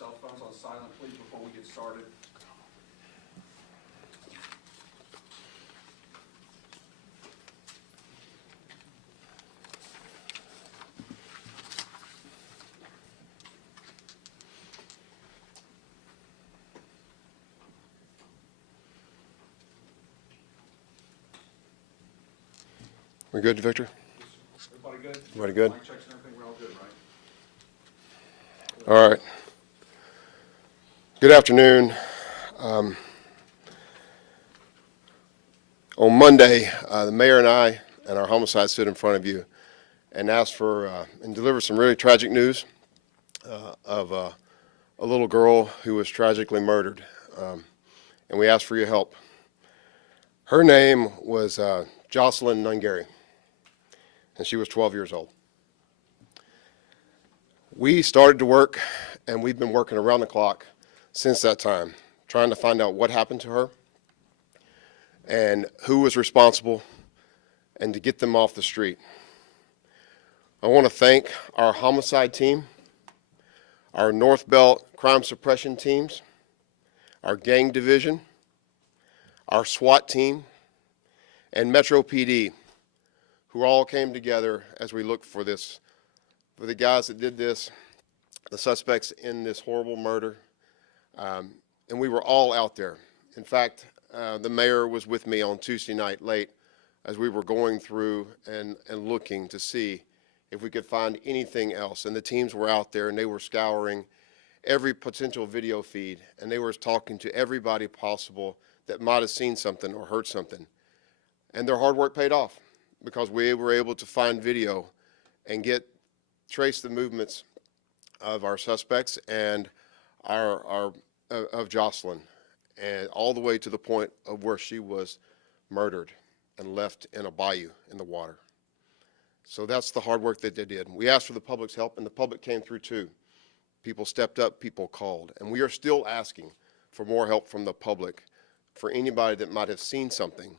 cell phones on silent, please, before we get started. We're good, Victor? Everybody good? Everybody good? Mic checks and everything, we're all good, right? All right. Good afternoon. On Monday, the mayor and I and our homicide stood in front of you and asked for and delivered some really tragic news of a little girl who was tragically murdered. And we asked for your help. Her name was Jocelyn Nungaray, and she was 12 years old. We started to work, and we've been working around the clock since that time, trying to find out what happened to her and who was responsible and to get them off the street. I want to thank our homicide team, our North Belt crime suppression teams, our gang division, our SWAT team, and Metro PD, who all came together as we looked for this, for the guys that did this, the suspects in this horrible murder. And we were all out there. In fact, the mayor was with me on Tuesday night late as we were going through and looking to see if we could find anything else. And the teams were out there and they were scouring every potential video feed, and they were talking to everybody possible that might have seen something or heard something. And their hard work paid off because we were able to find video and trace the movements of our suspects and of Jocelyn, and all the way to the point of where she was murdered and left in a bayou in the water. So that's the hard work that they did. We asked for the public's help, and the public came through too. People stepped up, people called, and we are still asking for more help from the public, for anybody that might have seen something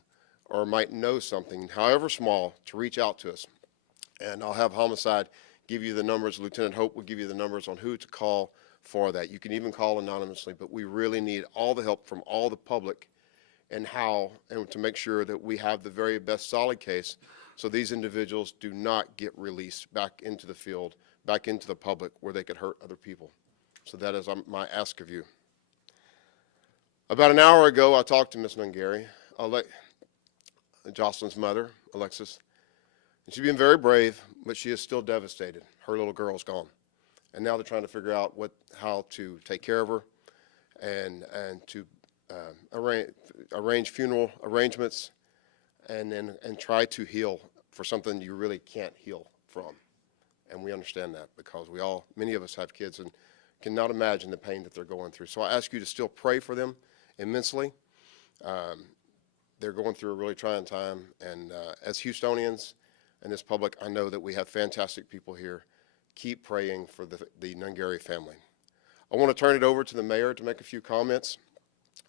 or might know something, however small, to reach out to us. And I'll have homicide give you the numbers. Lieutenant Hope will give you the numbers on who to call for that. You can even call anonymously, but we really need all the help from all the public and to make sure that we have the very best solid case so these individuals do not get released back into the field, back into the public where they could hurt other people. So that is my ask of you. About an hour ago, I talked to Ms. Nungaray, Jocelyn's mother, Alexis. And she's been very brave, but she is still devastated. Her little girl's gone. And now they're trying to figure out how to take care of her and to arrange funeral arrangements and try to heal for something you really can't heal from. And we understand that because many of us have kids and cannot imagine the pain that they're going through. So I ask you to still pray for them immensely. They're going through a really trying time, and as Houstonians and this public, I know that we have fantastic people here. Keep praying for the Nungaray family. I want to turn it over to the mayor to make a few comments,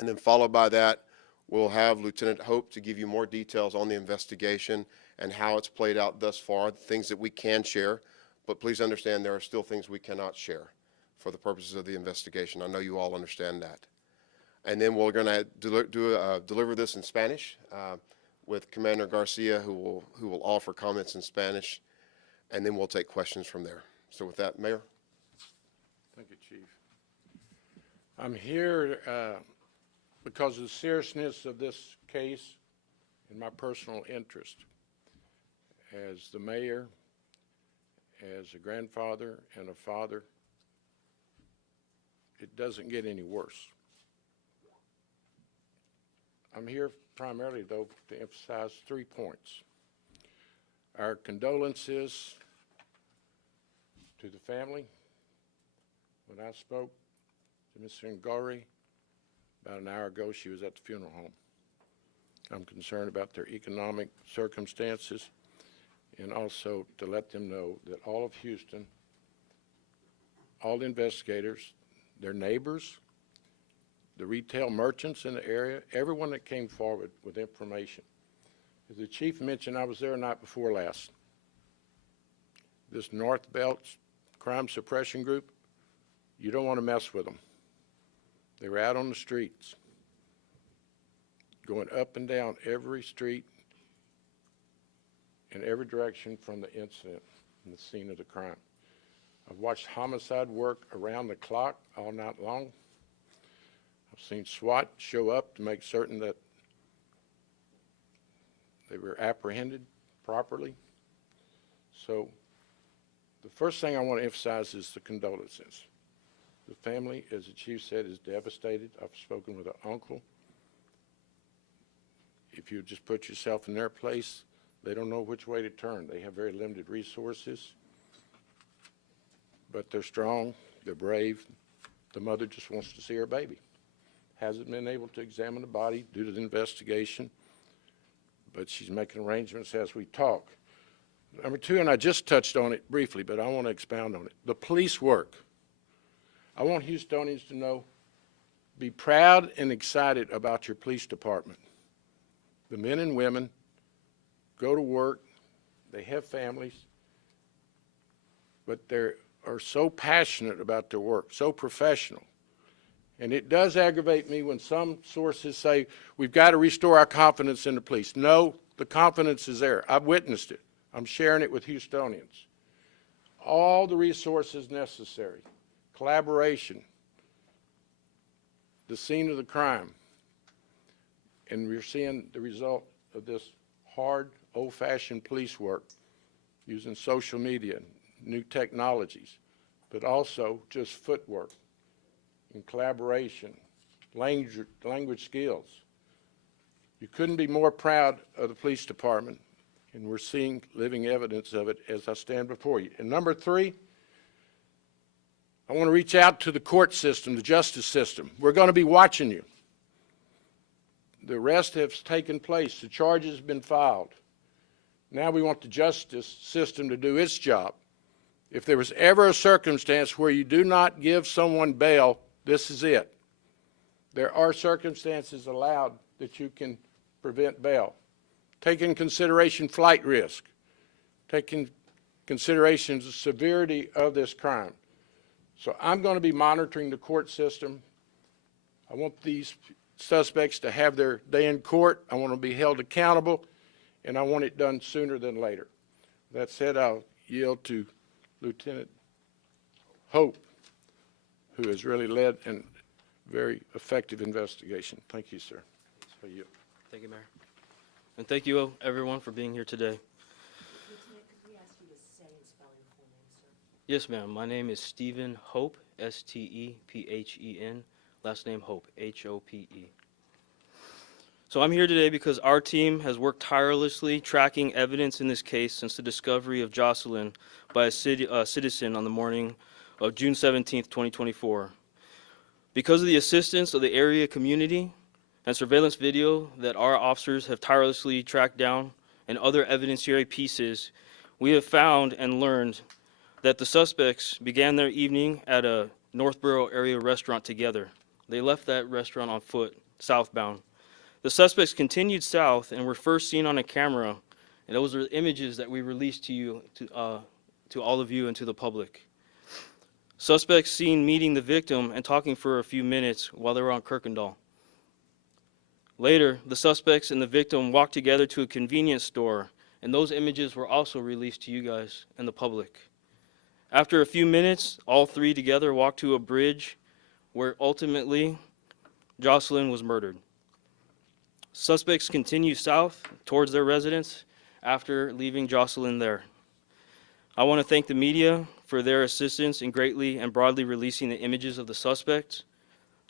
and then followed by that, we'll have Lieutenant Hope to give you more details on the investigation and how it's played out thus far, things that we can share, but please understand there are still things we cannot share for the purposes of the investigation. I know you all understand that. And then we're going to deliver this in Spanish with Commander Garcia, who will offer comments in Spanish, and then we'll take questions from there. So with that, Mayor. Thank you, Chief. I'm here because of the seriousness of this case and my personal interest. As the mayor, as a grandfather and a father, it doesn't get any worse. I'm here primarily, though, to emphasize 3 points. Our condolences to the family. When I spoke to Ms. Nungaray about an hour ago, she was at the funeral home. I'm concerned about their economic circumstances, and also to let them know that all of Houston, all the investigators, their neighbors, the retail merchants in the area, everyone that came forward with information. As the chief mentioned, I was there the night before last. This North Belt crime suppression group You don't want to mess with them. They were out on the streets, going up and down every street in every direction from the incident and the scene of the crime. I've watched homicide work around the clock all night long. I've seen SWAT show up to make certain that they were apprehended properly. So the first thing I want to emphasize is the condolences. The family, as the chief said, is devastated. I've spoken with an uncle. If you just put yourself in their place, they don't know which way to turn. They have very limited resources, but they're strong, they're brave. The mother just wants to see her baby. Hasn't been able to examine the body due to the investigation, but she's making arrangements as we talk. Number two, and I just touched on it briefly, but I want to expound on it. The police work. I want Houstonians to know, be proud and excited about your police department. The men and women go to work, they have families, but they are so passionate about their work, so professional. And it does aggravate me when some sources say, we've got to restore our confidence in the police. No, the confidence is there. I've witnessed it. I'm sharing it with Houstonians. All the resources necessary, collaboration, the scene of the crime, and we're seeing the result of this hard, old-fashioned police work using social media, new technologies, but also just footwork and collaboration, language skills. You couldn't be more proud of the police department, and we're seeing living evidence of it as I stand before you. And number three, I want to reach out to the court system, the justice system. We're going to be watching you. The arrest has taken place. The charges have been filed. Now we want the justice system to do its job. If there was ever a circumstance where you do not give someone bail, this is it. There are circumstances allowed that you can prevent bail. Take in consideration flight risk. Take in consideration the severity of this crime. So I'm going to be monitoring the court system. I want these suspects to have their day in court. I want to be held accountable, and I want it done sooner than later. That said, I'll yield to Lieutenant Hope, who has really led a very effective investigation. Thank you, sir. So you. Thank you, Mayor. And thank you, everyone, for being here today. Lieutenant, could we ask you to say and spell your full name, sir? Yes, ma'am. My name is Stephen Hope, S-T-E-P-H-E-N. Last name Hope, H-O-P-E. So I'm here today because our team has worked tirelessly tracking evidence in this case since the discovery of Jocelyn by a citizen on the morning of June 17th, 2024. Because of the assistance of the area community and surveillance video that our officers have tirelessly tracked down and other evidentiary pieces, we have found and learned that the suspects began their evening at a Northborough area restaurant together. They left that restaurant on foot, southbound. The suspects continued south and were first seen on a camera, and those are the images that we released to you, to all of you and to the public. Suspects seen meeting the victim and talking for a few minutes while they were on Kirkendall. Later, the suspects and the victim walked together to a convenience store, and those images were also released to you guys and the public. After a few minutes, all three together walked to a bridge where ultimately Jocelyn was murdered. Suspects continue south towards their residence after leaving Jocelyn there. I want to thank the media for their assistance in greatly and broadly releasing the images of the suspects.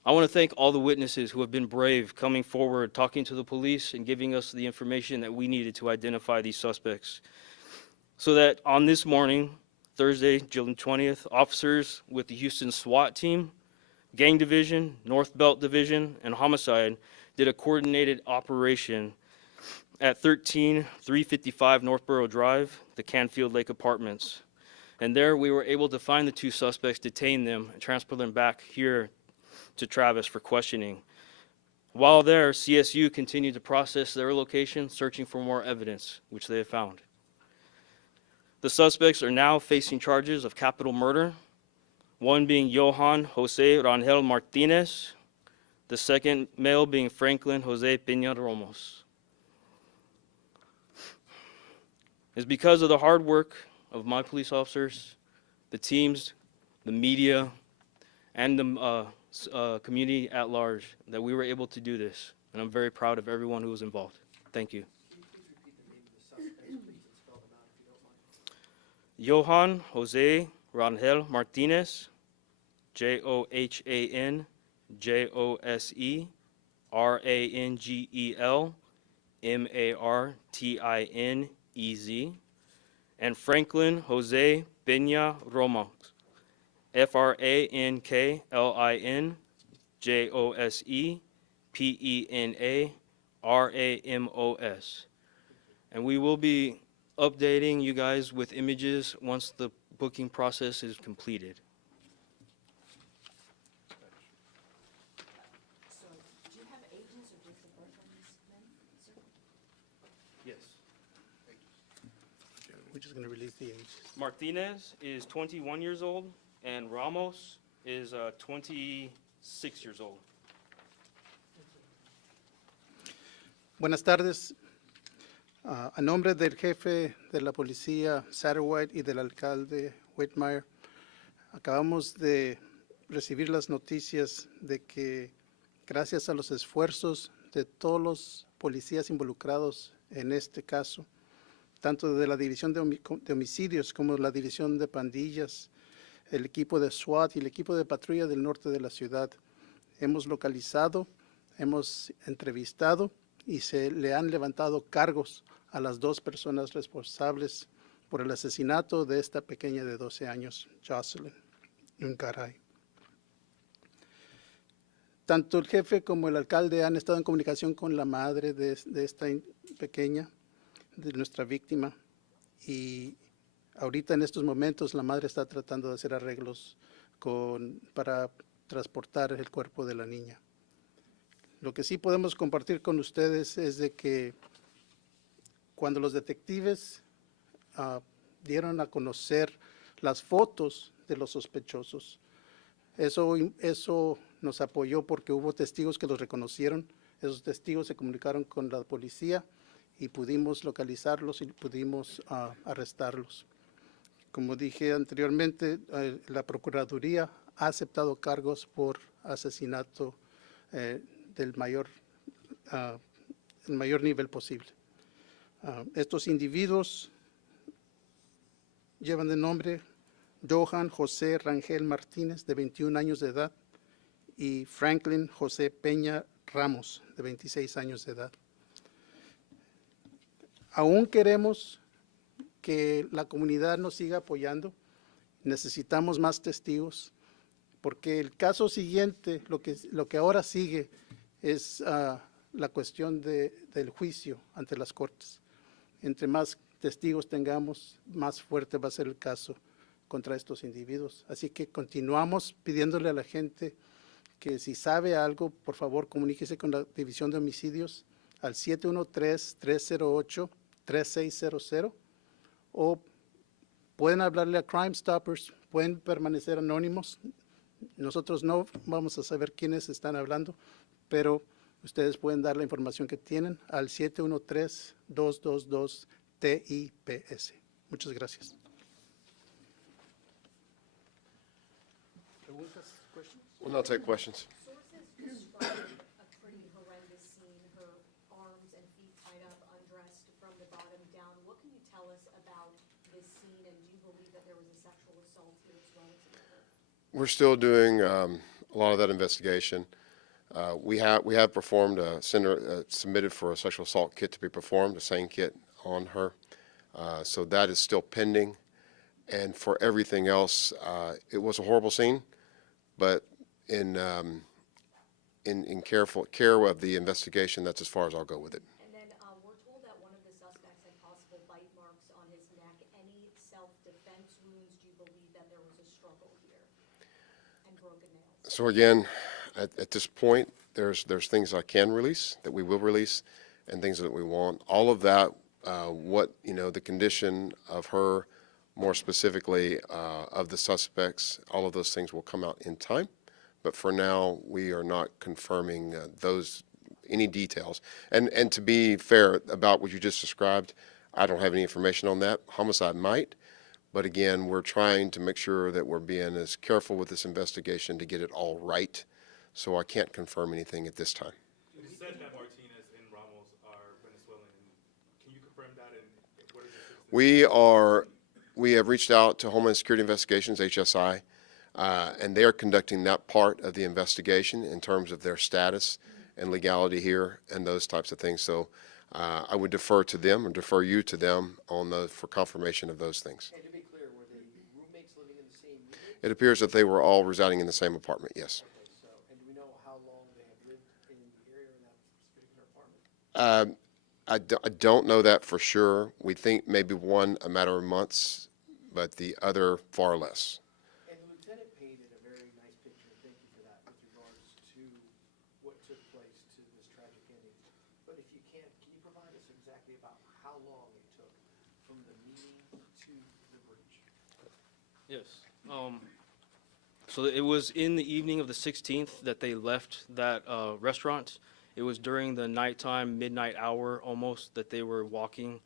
I want to thank all the witnesses who have been brave, coming forward, talking to the police, and giving us the information that we needed to identify these suspects. So that on this morning, Thursday, June 20th, officers with the Houston SWAT team, Gang Division, North Belt Division, and Homicide did a coordinated operation at 13355 Northborough Drive, the Canfield Lake Apartments. And there we were able to find the two suspects, detain them, and transfer them back here to Travis for questioning. While there, CSU continued to process their location, searching for more evidence, which they have found. The suspects are now facing charges of capital murder, one being Johan Jose Rangel Martinez, the second male being Franklin Jose Peña Ramos. It's because of the hard work of my police officers, the teams, the media, and the community at large that we were able to do this. And I'm very proud of everyone who was involved. Thank you. Johan Jose Rangel Martinez, Johan Jose Rangel Martinez, and Franklin Jose Peña Ramos, Franklin Jose Peña Ramos. And we will be updating you guys with images once the booking process is completed. So, do you have ages or dates of birth on these men, sir? Yes. We're just going to release the ages. Martinez is 21 years old, and Ramos is 26 years old. Buenas tardes. A nombre del jefe de la policía, Satterwhite, y del alcalde Whitmire, acabamos de recibir las noticias de que, gracias a los esfuerzos de todos los policías involucrados en este caso, tanto de la División de Homicidios como la División de Pandillas, el equipo de SWAT y el equipo de patrulla del norte de la ciudad, hemos localizado, hemos entrevistado y se le han levantado cargos a las dos personas responsables por el asesinato de esta pequeña de 12 años, Jocelyn Nungaray. Tanto el jefe como el alcalde han estado en comunicación con la madre de esta pequeña, de nuestra víctima, y ahorita en estos momentos la madre está tratando de hacer arreglos para transportar el cuerpo de la niña. Lo que sí podemos compartir con ustedes es de que cuando los detectives dieron a conocer las fotos de los sospechosos, eso nos apoyó porque hubo testigos que los reconocieron. Esos testigos se comunicaron con la policía y pudimos localizarlos y pudimos arrestarlos. Como dije anteriormente, la Procuraduría ha aceptado cargos por asesinato del mayor nivel posible. Estos individuos llevan de nombre Johan José Rangel Martínez, de 21 años de edad, y Franklin José Peña Ramos, de 26 años de edad. Aún queremos que la comunidad nos siga apoyando. Necesitamos más testigos, porque el caso siguiente, lo que ahora sigue, es la cuestión del juicio ante las cortes. Entre más testigos tengamos, más fuerte va a ser el caso contra estos individuos. Así que continuamos pidiéndole a la gente que si sabe algo, por favor, comuníquese con la División de Homicidios al 713-308-3600, o pueden hablarle a Crime Stoppers, pueden permanecer anónimos. Nosotros no vamos a saber quiénes están hablando, pero ustedes pueden dar la información que tienen al 713-222-TIPS. Muchas gracias. We'll now take questions. Sources describe a pretty horrendous scene, her arms and feet tied up, undressed from the bottom down. What can you tell us about this scene, and do you believe that there was a sexual assault here as well? We're still doing a lot of that investigation. We have performed submitted for a sexual assault kit to be performed, the same kit on her. So that is still pending. And for everything else, it was a horrible scene, but in careful care of the investigation, that's as far as I'll go with it. And then we're told that one of the suspects had possible bite marks on his neck. Any self-defense wounds? Do you believe that there was a struggle here? And broken nails? So again, at this point, there's things I can release, that we will release, and things that we want. All of that, the condition of her more specifically of the suspects. All of those things will come out in time. But for now, we are not confirming any details. And to be fair about what you just described, I don't have any information on that. Homicide might. But again, we're trying to make sure that we're being as careful with this investigation to get it all right. So I can't confirm anything at this time. You said that Martinez and Ramos are Venezuelan. Can you confirm that? And what is the citizenship? We have reached out to Homeland Security Investigations, HSI, and they are conducting that part of the investigation in terms of their status and legality here and those types of things. So I would defer to them and defer you to them for confirmation of those things. And to be clear, were they roommates living in the same unit? It appears that they were all residing in the same apartment, yes. Okay, so, and do we know how long they have lived in the area in that particular apartment? I don't know that for sure. We think maybe one a matter of months, but the other far less. And the lieutenant painted a very nice picture, and thank you for that, with regards to what took place to this tragic ending. But if you can you provide us exactly about how long it took from the meeting to the bridge? Yes. So it was in the evening of the 16th that they left that restaurant. It was during the nighttime, midnight hour almost, that they were walking.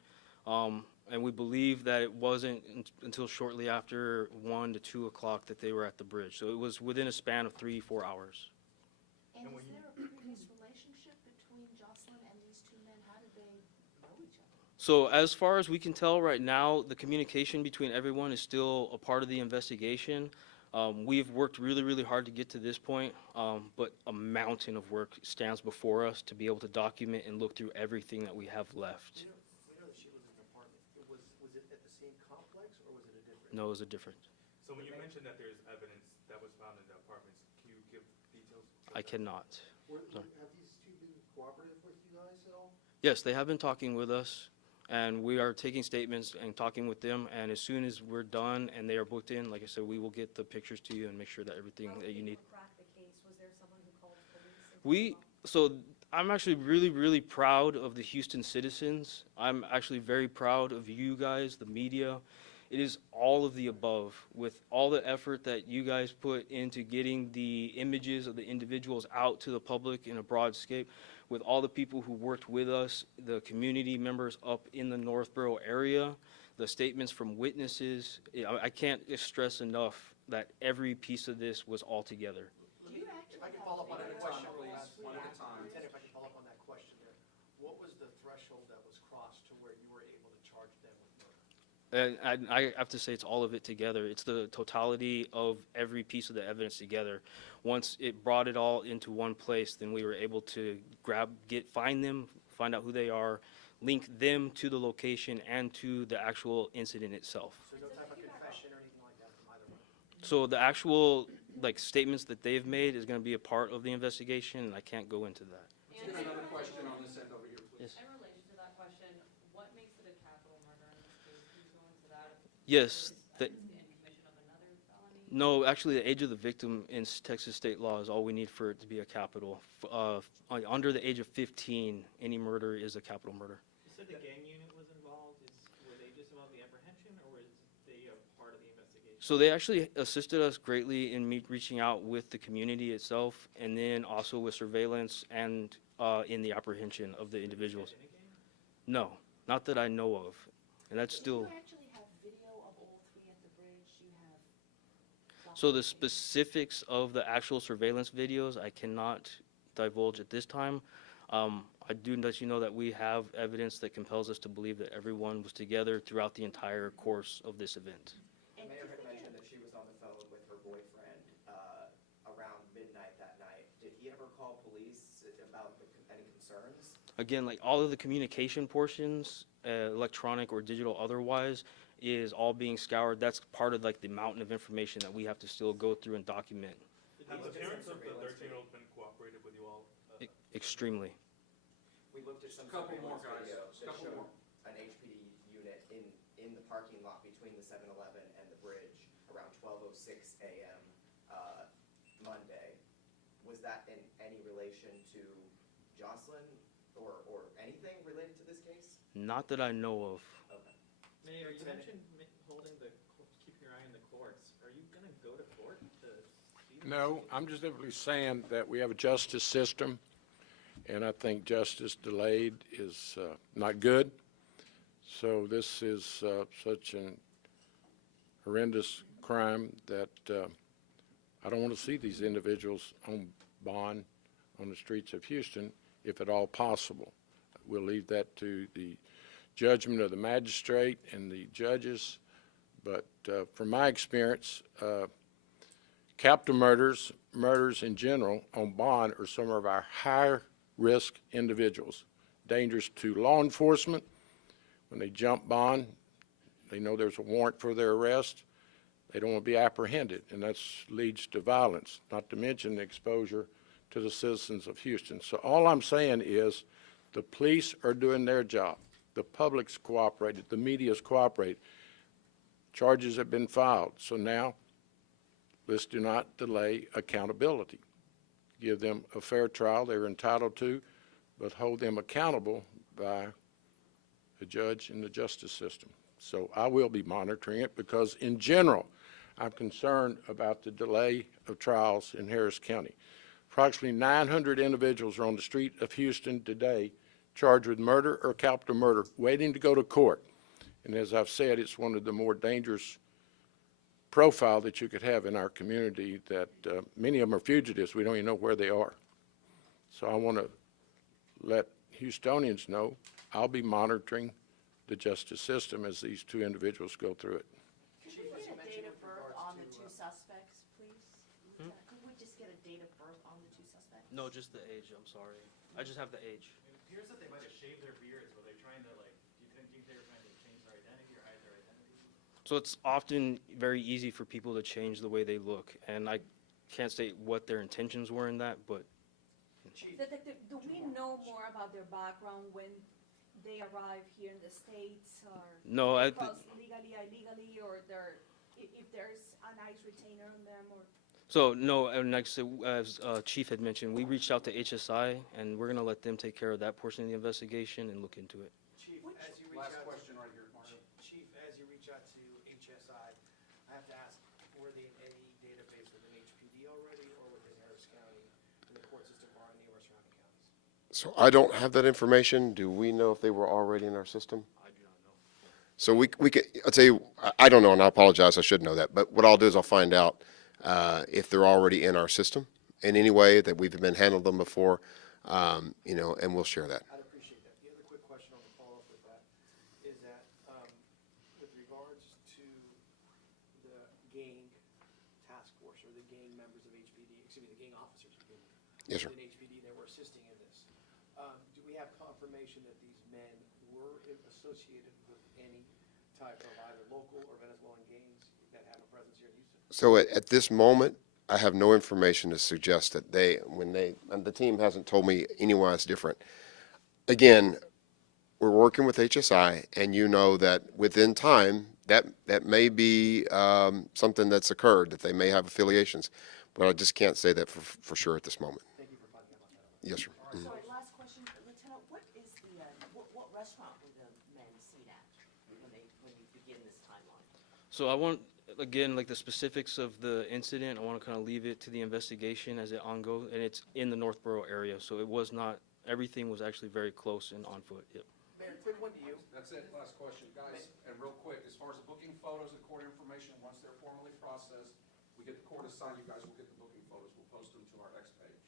And we believe that it wasn't until shortly after 1 to 2 o'clock that they were at the bridge. So it was within a span of 3-4 hours. And is there a previous relationship between Jocelyn and these two men? How did they know each other? So as far as we can tell right now, the communication between everyone is still a part of the investigation. We've worked really, really hard to get to this point, but a mountain of work stands before us to be able to document and look through everything that we have left. We know that she lives in an apartment. Was it at the same complex, or was it a different? No, it was a different. So when you mentioned that there's evidence that was found in the apartments, can you give details? I cannot. Have these two been cooperative with you guys at all? Yes, they have been talking with us, and we are taking statements and talking with them, and as soon as we're done and they are booked in, like I said, we will get the pictures to you and make sure that everything that you need. Crack the case, was there someone who called police? So I'm actually really, really proud of the Houston citizens. I'm actually very proud of you guys, the media. It is all of the above. With all the effort that you guys put into getting the images of the individuals out to the public in a broad scape, with all the people who worked with us, the community members up in the Northborough area, the statements from witnesses, I can't stress enough that every piece of this was all together. If I can follow up on that question, please. One at a time. Lieutenant, if I can follow up on that question there. What was the threshold that was crossed to where you were able to charge them with murder? And I have to say it's all of it together. It's the totality of every piece of the evidence together. Once it brought it all into one place, then we were able to find them, find out who they are, link them to the location and to the actual incident itself. So no type of confession or anything like that from either one? So the actual statements that they've made is going to be a part of the investigation, and I can't go into that. Let's get another question on this end over here, please. Yes. In relation to that question, what makes it a capital murder in this case? Can you go into that? Yes. In commission of another felony? No, actually, the age of the victim in Texas state law is all we need for it to be a capital. Under the age of 15, any murder is a capital murder. You said the gang unit was involved. Were they just involved in the apprehension, or was they a part of the investigation? So they actually assisted us greatly in reaching out with the community itself, and then also with surveillance and in the apprehension of the individuals. In a gang? No, not that I know of, and that's still. Do you actually have video of all three at the bridge? You have. So the specifics of the actual surveillance videos, I cannot divulge at this time. I do let you know that we have evidence that compels us to believe that everyone was together throughout the entire course of this event. The mayor had mentioned that she was on the phone with her boyfriend around midnight that night. Did he ever call police about any concerns? Again, like all of the communication portions, electronic or digital otherwise, is all being scoured. That's part of the mountain of information that we have to still go through and document. Have the parents of the 13-year-old been cooperative with you all? Extremely. We looked at some Couple more, surveillance guys. video that Couple showed more. an HPD unit in the parking lot between the 7-Eleven and the bridge around 12:06 a.m. Monday. Was that in any relation to Jocelyn or anything related to this case? Not that I know of. Okay. Mayor, you mentioned holding the courts. Are you gonna go to court to see them? No, I'm just simply saying that we have a justice system, and I think justice delayed is not good. So this is such an horrendous crime that I don't want to see these individuals on bond on the streets of Houston, if at all possible. We'll leave that to the judgment of the magistrate and the judges. But from my experience, capital murders in general on bond are some of our higher risk individuals, dangerous to law enforcement. When they jump bond, they know there's a warrant for their arrest. They don't want to be apprehended, and that leads to violence, not to mention the exposure to the citizens of Houston. So all I'm saying is the police are doing their job. The public's cooperated. The media's cooperated. Charges have been filed. So now let's do not delay accountability. Give them a fair trial they're entitled to, but hold them accountable by the judge and the justice system. So I will be monitoring it because in general, I'm concerned about the delay of trials in Harris County. Approximately 900 individuals are on the street of Houston today charged with murder or capital murder, waiting to go to court. And as I've said, it's one of the more dangerous profile that you could have in our community that many of them are fugitives. We don't even know where they are. So I want to let Houstonians know I'll be monitoring the justice system as these two individuals go through it. Could we get a date of birth on the two suspects, please? Could we just get a date of birth on the two suspects? No, just the age, I'm sorry. I just have the age. It appears that they might have shaved their beards. Were they trying to, like, do you think they were trying to change their identity or hide their identity? So it's often very easy for people to change the way they look, and I can't state what their intentions were in that, but Detective, do we know more about their background when they arrive here in the States, or no, they cross legally, illegally, or if there's an ICE retainer on them, or? so no, and like I said, as Chief had mentioned, we reached out to HSI, and we're gonna let them take care of that portion of the investigation and look into it. Chief, as you reach Last out, question right here, Mario. Chief, as you reach out to HSI, I have to ask, were they in any database within HPD already or within Harris County in the court system or any of our surrounding counties? So I don't have that information. Do we know if they were already in our system? I do not know. So we could, I'll tell you, I don't know, and I apologize, I should know that. But what I'll do is I'll find out if they're already in our system in any way, that we've been handled them before, you know, and we'll share that. I'd appreciate that. The other quick question on the follow-up with that is that, with regards to the gang task force or the gang members of HPD, excuse me, the gang officers Yes, sir. within HPD that were assisting in this, do we have confirmation that these men were associated with any type of either local or Venezuelan gangs that have a presence here in Houston? So at this moment, I have no information to suggest that and the team hasn't told me anyone's different. Again, we're working with HSI, and you know that within time, that may be something that's occurred, that they may have affiliations, but I just can't say that for sure at this moment. Thank you for finding out about that. Yes, sir. Mhm. Sorry, last question, Lieutenant, what is the, what restaurant were the men seen at when you begin this timeline? So I want, again, like the specifics of the incident, I want to kind of leave it to the investigation as it ongoes, and it's in the Northborough area, so it was not, everything was actually very close and on foot, yep. Mayor, quick one to you. That's it, last question, guys. And real quick, as far as the booking photos and court information, once they're formally processed, we get the court assigned, you guys will get the booking photos. We'll post them to our X page.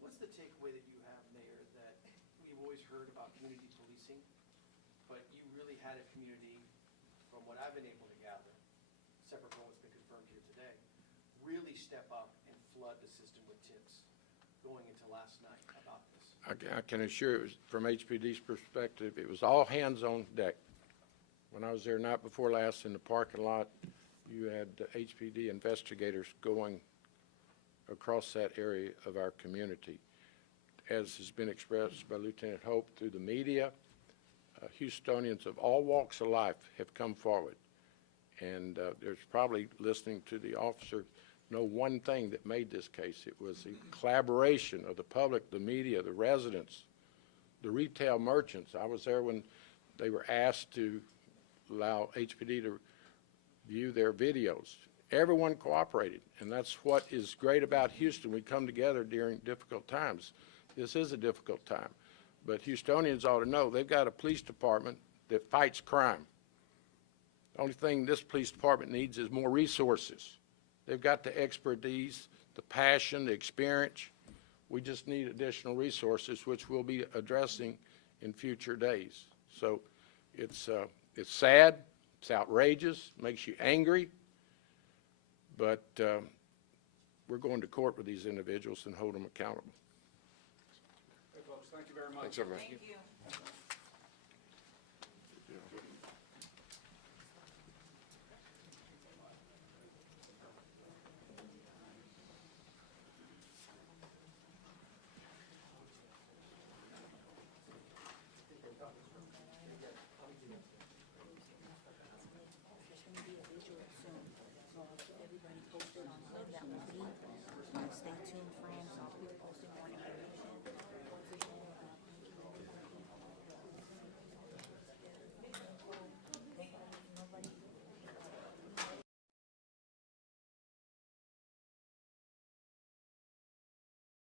What's the takeaway that you have, Mayor, that we've always heard about community policing, but you really had a community, from what I've been able to gather, separate from what's been confirmed here today, really step up and flood the system with tips going into last night about this? I can assure it was, from HPD's perspective, it was all hands on deck. When I was there night before last in the parking lot, you had HPD investigators going across that area of our community. As has been expressed by Lieutenant Hope through the media, Houstonians of all walks of life have come forward. And there's probably, listening to the officer, no one thing that made this case. It was the collaboration of the public, the media, the residents, the retail merchants. I was there when they were asked to allow HPD to view their videos. Everyone cooperated, and that's what is great about Houston. We come together during difficult times. This is a difficult time, but Houstonians ought to know they've got a police department that fights crime. The only thing this police department needs is more resources. They've got the expertise, the passion, the experience. We just need additional resources, which we'll be addressing in future days. So it's sad, it's outrageous, makes you angry, but we're going to court with these individuals and hold them accountable. Okay, folks, thank you very much. Thanks, everyone. Thank you.